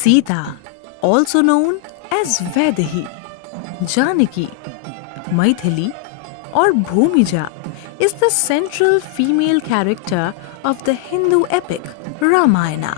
Sita, also known as Vaidehi, Janaki, Maithili, or Bhumija, is the central female character of the Hindu epic Ramayana.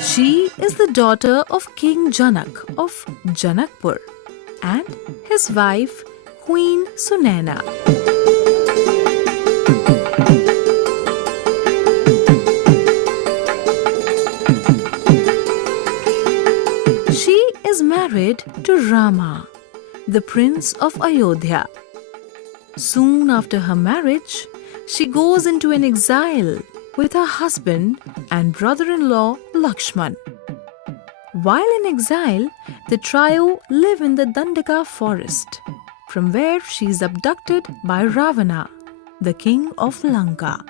She is the daughter of King Janak of Janakpur and his wife Queen Sunaina. She is married to Rama, the prince of Ayodhya. Soon after her marriage, she goes into an exile with her husband and brother-in-law Lakshman. While in exile, the trio live in the Dandaka forest, from where she is abducted by Ravana, the king of Lanka.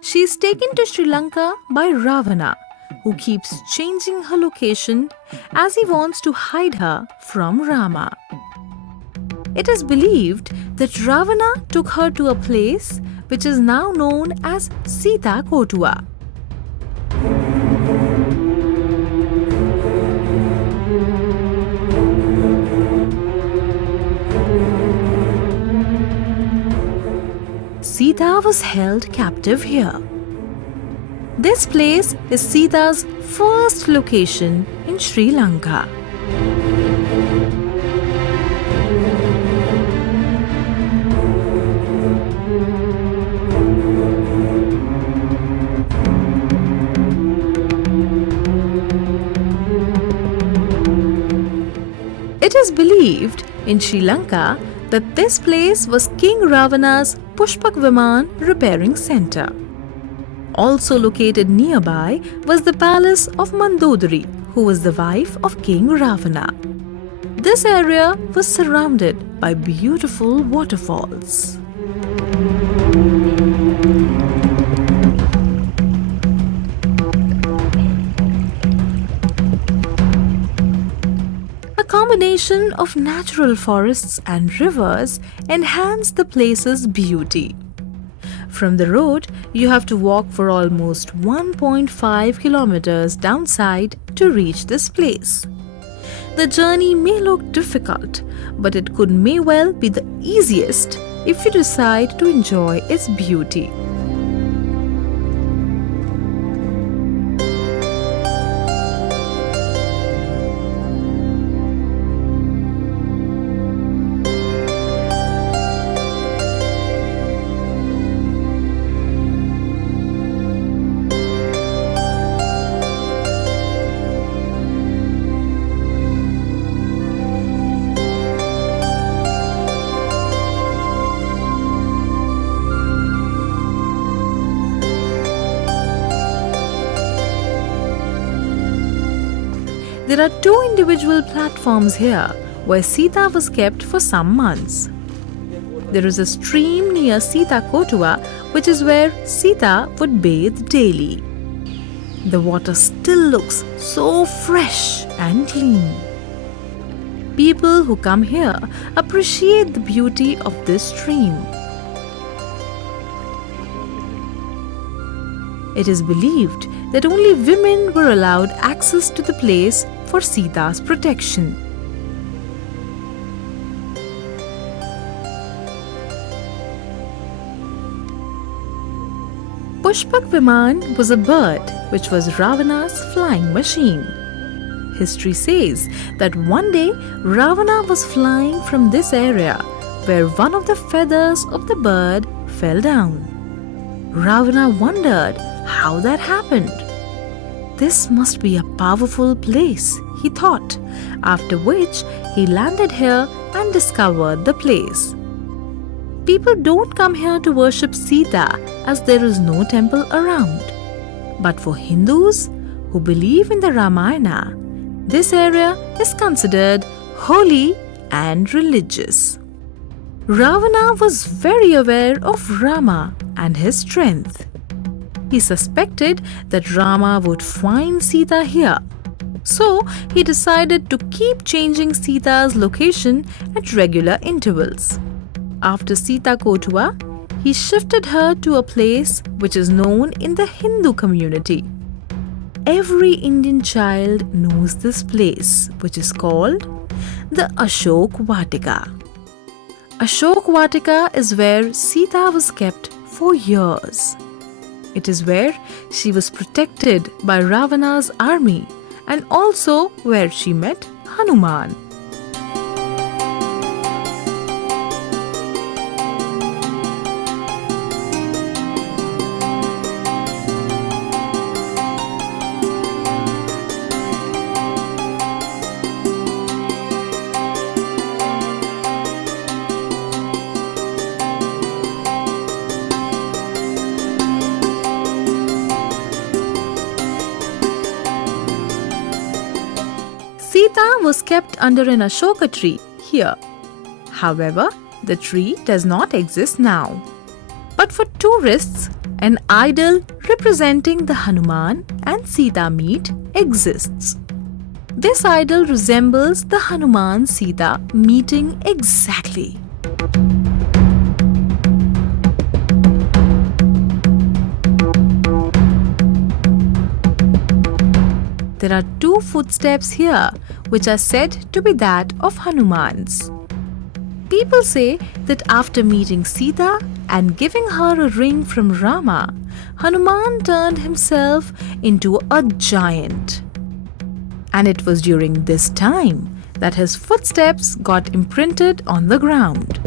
She is taken to Sri Lanka by Ravana, who keeps changing her location as he wants to hide her from Rama. It is believed that Ravana took her to a place which is now known as Sita Kotua. Sita was held captive here. This place is Sita's first location in Sri Lanka. It is believed in Sri Lanka that this place was King Ravana's Pushpak Viman repairing center. Also located nearby was the palace of Mandodari, who was the wife of King Ravana. This area was surrounded by beautiful waterfalls. A combination of natural forests and rivers enhanced the place's beauty. From the road, you have to walk for almost 1.5 kilometers downside to reach this place. The journey may look difficult, but it may well be the easiest if you decide to enjoy its beauty. There are two individual platforms here where Sita was kept for some months. There is a stream near Sita Kotua, which is where Sita would bathe daily. The water still looks so fresh and clean. People who come here appreciate the beauty of this stream. It is believed that only women were allowed access to the place for Sita's protection. Pushpak Viman was a bird which was Ravana's flying machine. History says that one day Ravana was flying from this area where one of the feathers of the bird fell down. Ravana wondered how that happened. This must be a powerful place, he thought, after which he landed here and discovered the place. People don't come here to worship Sita as there is no temple around. But for Hindus who believe in the Ramayana, this area is considered holy and religious. Ravana was very aware of Rama and his strength. He suspected that Rama would find Sita here. So he decided to keep changing Sita's location at regular intervals. After Sita Kotua, he shifted her to a place which is known in the Hindu community. Every Indian child knows this place, which is called the Ashok Vatika. Ashok Vatika is where Sita was kept for years. It is where she was protected by Ravana's army and also where she met Hanuman. Sita was kept under an Ashoka tree here. However, the tree does not exist now. But for tourists, an idol representing the Hanuman and Sita meet exists. This idol resembles the Hanuman Sita meeting exactly. There are two footsteps here which are said to be that of Hanuman's. People say that after meeting Sita and giving her a ring from Rama, Hanuman turned himself into a giant. And it was during this time that his footsteps got imprinted on the ground.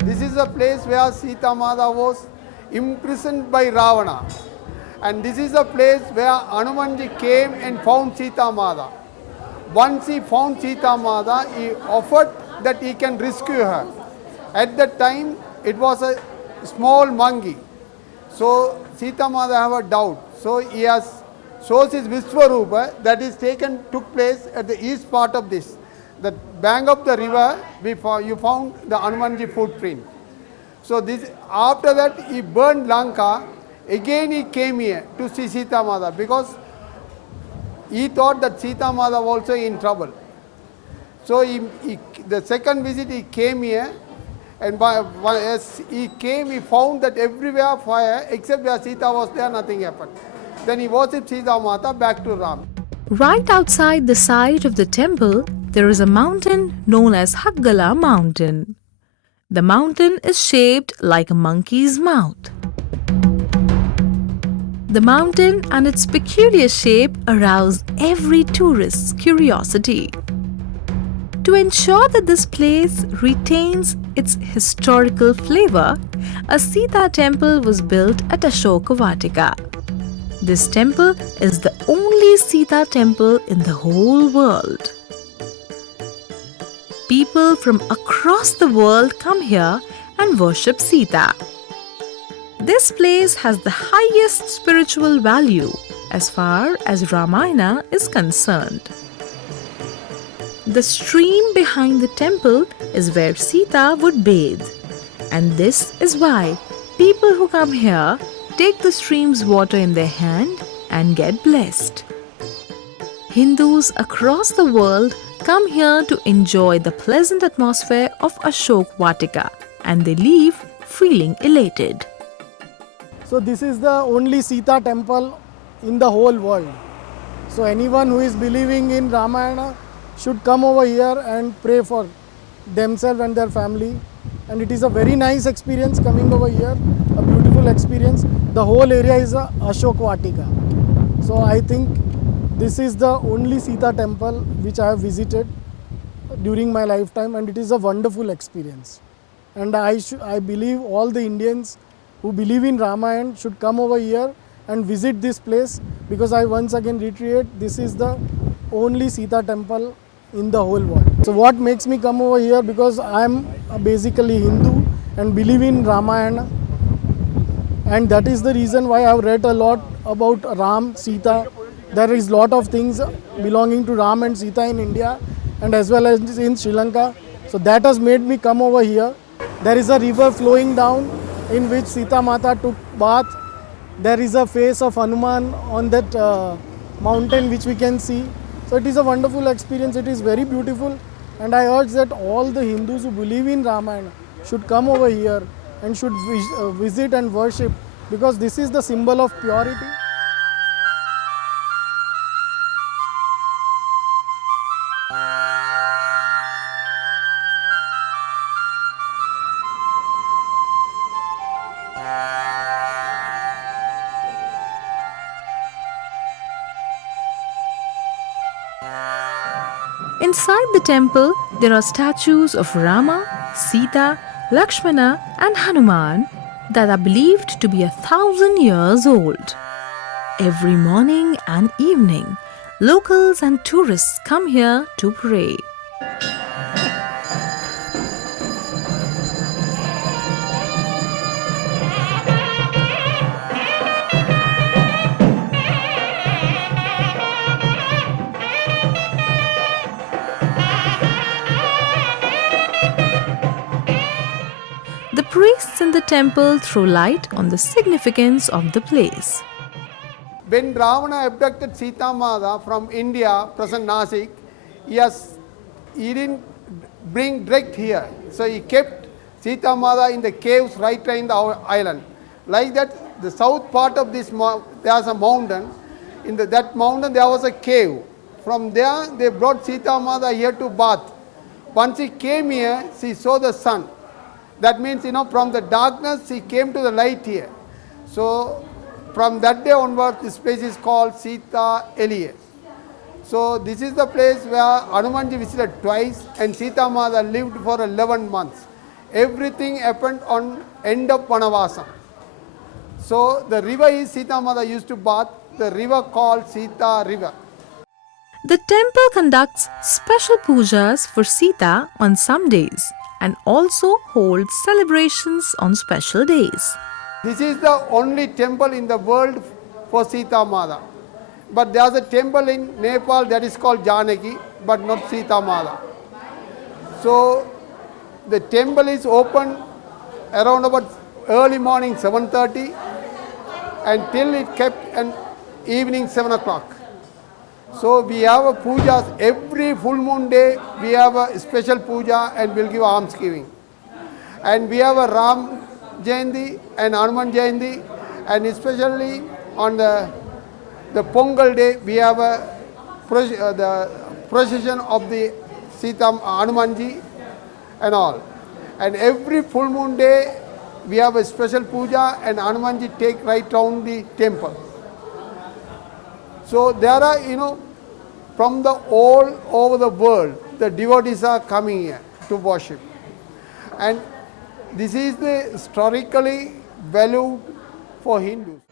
This is a place where Sita Mata was imprisoned by Ravana. And this is a place where Hanumanji came and found Sita Mata. Once he found Sita Mata, he offered that he can rescue her. At that time, it was a small monkey. So Sita Mata have a doubt. So he has shows his Vishwarupa that is took place at the east part of this. The bank of the river, you found the Hanumanji footprint. So this after that he burned Lanka. Again he came here to see Sita Mata because he thought that Sita Mata was also in trouble. So the second visit he came here, and as he came he found that everywhere fire except where Sita was there nothing happened. Then he worshipped Sita Mata back to Ram. Right outside the site of the temple, there is a mountain known as Haggala Mountain. The mountain is shaped like a monkey's mouth. The mountain and its peculiar shape arouse every tourist's curiosity. To ensure that this place retains its historical flavor, a Sita temple was built at Ashoka Vatika. This temple is the only Sita temple in the whole world. People from across the world come here and worship Sita. This place has the highest spiritual value as far as Ramayana is concerned. The stream behind the temple is where Sita would bathe, and this is why people who come here take the stream's water in their hand and get blessed. Hindus across the world come here to enjoy the pleasant atmosphere of Ashok Vatika, and they leave feeling elated. So this is the only Sita temple in the whole world. So anyone who is believing in Ramayana should come over here and pray for themselves and their family. And it is a very nice experience coming over here, a beautiful experience. The whole area is a Ashok Vatika. So I think this is the only Sita temple which I have visited during my lifetime, and it is a wonderful experience. And I believe all the Indians who believe in Ramayana should come over here and visit this place, because I once again reiterate, this is the only Sita temple in the whole world. So what makes me come over here, because I'm basically Hindu and believe in Ramayana, and that is the reason why I've read a lot about Ram, Sita. There is lot of things belonging to Ram and Sita in India and as well as in Sri Lanka. So that has made me come over here. There is a river flowing down in which Sita Mata took bath. There is a face of Hanuman on that mountain which we can see. So it is a wonderful experience. It is very beautiful, and I urge that all the Hindus who believe in Ramayana should come over here and should visit and worship, because this is the symbol of purity. Inside the temple, there are statues of Rama, Sita, Lakshmana, and Hanuman that are believed to be 1,000 years old. Every morning and evening, locals and tourists come here to pray. The priests in the temple throw light on the significance of the place. When Ravana abducted Sita Mata from India, present Nasik, he didn't bring direct here. So he kept Sita Mata in the caves right in the island. Like that, the south part of this, there's a mountain. In that mountain there was a cave. From there they brought Sita Mata here to bath. Once she came here, she saw the sun. That means, from the darkness she came to the light here. So from that day onwards, this place is called Sita Elias. So this is the place where Hanumanji visited twice and Sita Mata lived for 11 months. Everything happened on end of Vanavasam. So the river is Sita Mata used to bath, the river called Sita River. The temple conducts special pujas for Sita on some days and also holds celebrations on special days. This is the only temple in the world for Sita Mata. But there is a temple in Nepal that is called Janaki, but not Sita Mata. So the temple is open around about early morning 7:30 until it kept an evening 7 o'clock. So we have a pujas every full moon day. We have a special puja and we'll give almsgiving. And we have a Ram Jayanti and Hanuman Jayanti, and especially on the Pongal day we have the procession of the Sita Hanumanji and all. And every full moon day we have a special puja and Hanumanji take right round the temple. So there are, from all over the world, the devotees are coming here to worship. And this is the historically valued for Hindus.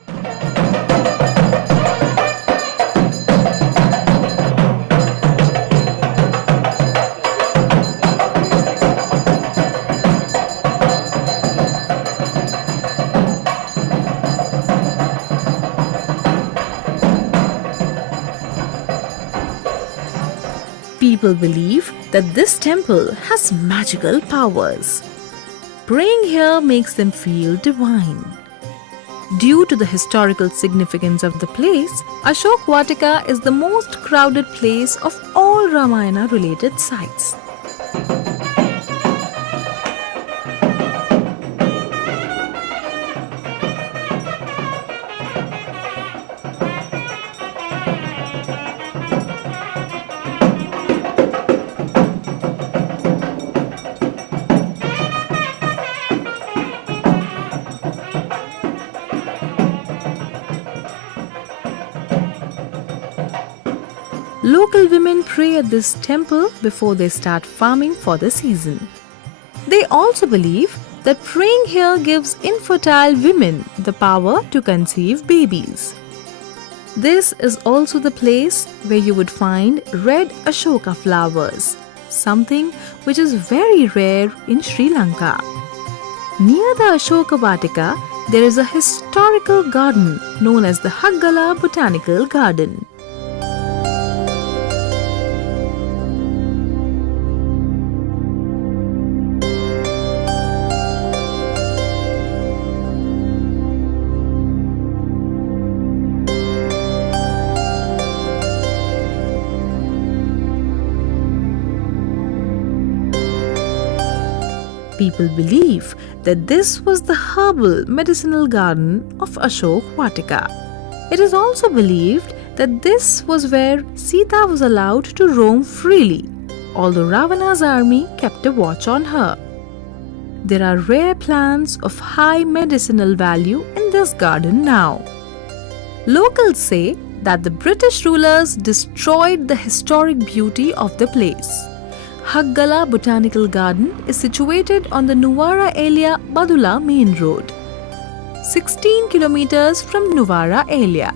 People believe that this temple has magical powers. Praying here makes them feel divine. Due to the historical significance of the place, Ashok Vatika is the most crowded place of all Ramayana related sites. Local women pray at this temple before they start farming for the season. They also believe that praying here gives infertile women the power to conceive babies. This is also the place where you would find red Ashoka flowers, something which is very rare in Sri Lanka. Near the Ashoka Vatika, there is a historical garden known as the Haggala Botanical Garden. People believe that this was the herbal medicinal garden of Ashok Vatika. It is also believed that this was where Sita was allowed to roam freely, although Ravana's army kept a watch on her. There are rare plants of high medicinal value in this garden now. Locals say that the British rulers destroyed the historic beauty of the place. Haggala Botanical Garden is situated on the Nuwara Elia Badula main road, 16 kilometers from Nuwara Elia.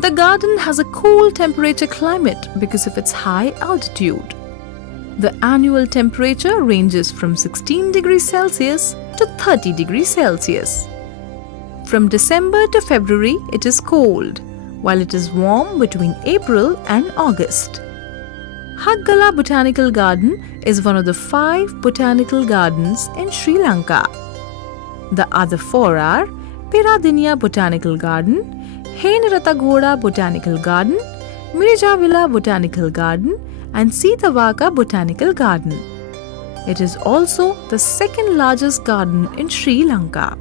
The garden has a cool temperature climate because of its high altitude. The annual temperature ranges from 16 degrees Celsius to 30 degrees Celsius. From December to February, it is cold, while it is warm between April and August. Haggala Botanical Garden is one of the 5 botanical gardens in Sri Lanka. The other 4 are Peradeniya Botanical Garden, Henrataghoda Botanical Garden, Mirijavila Botanical Garden and Sitavaka Botanical Garden. It is also the second largest garden in Sri Lanka.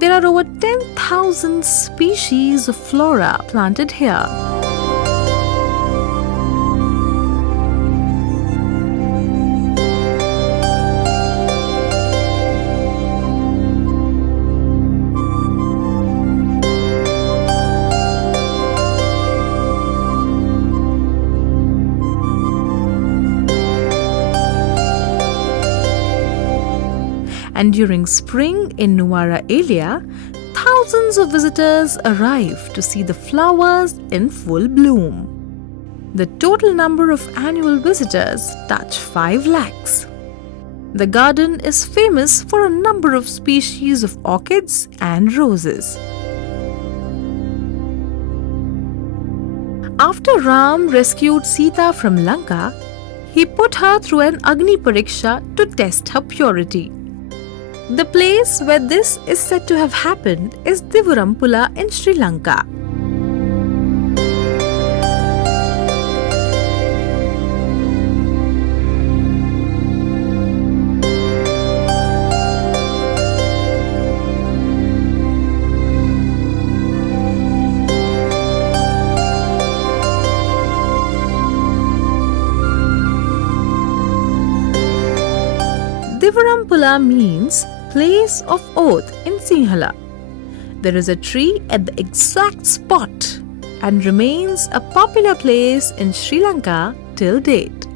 There are over 10,000 species of flora planted here. And during spring in Nuwara Elia, thousands of visitors arrive to see the flowers in full bloom. The total number of annual visitors touch 5 lakhs. The garden is famous for a number of species of orchids and roses. After Ram rescued Sita from Lanka, he put her through an Agni Pariksha to test her purity. The place where this is said to have happened is Divurampula in Sri Lanka. Divurampula means place of oath in Sinhala. There is a tree at the exact spot and remains a popular place in Sri Lanka till date.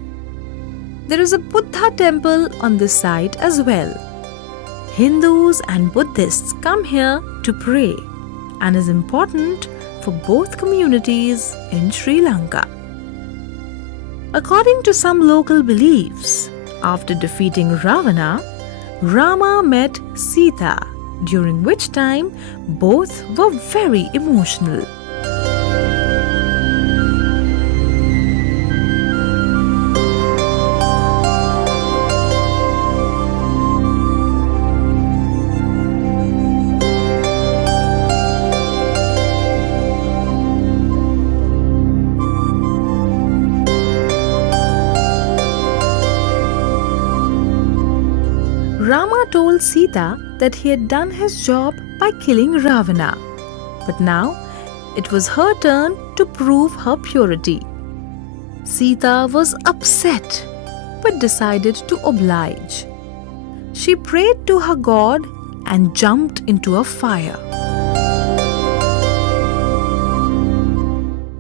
There is a Buddha temple on this site as well. Hindus and Buddhists come here to pray and is important for both communities in Sri Lanka. According to some local beliefs, after defeating Ravana, Rama met Sita, during which time both were very emotional. Rama told Sita that he had done his job by killing Ravana, but now it was her turn to prove her purity. Sita was upset but decided to oblige. She prayed to her god and jumped into a fire.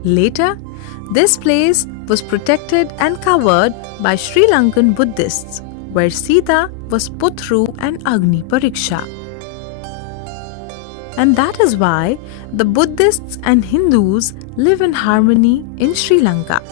Later, this place was protected and covered by Sri Lankan Buddhists, where Sita was put through an Agni Pariksha. And that is why the Buddhists and Hindus live in harmony in Sri Lanka.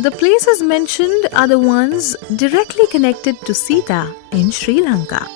The places mentioned are the ones directly connected to Sita in Sri Lanka.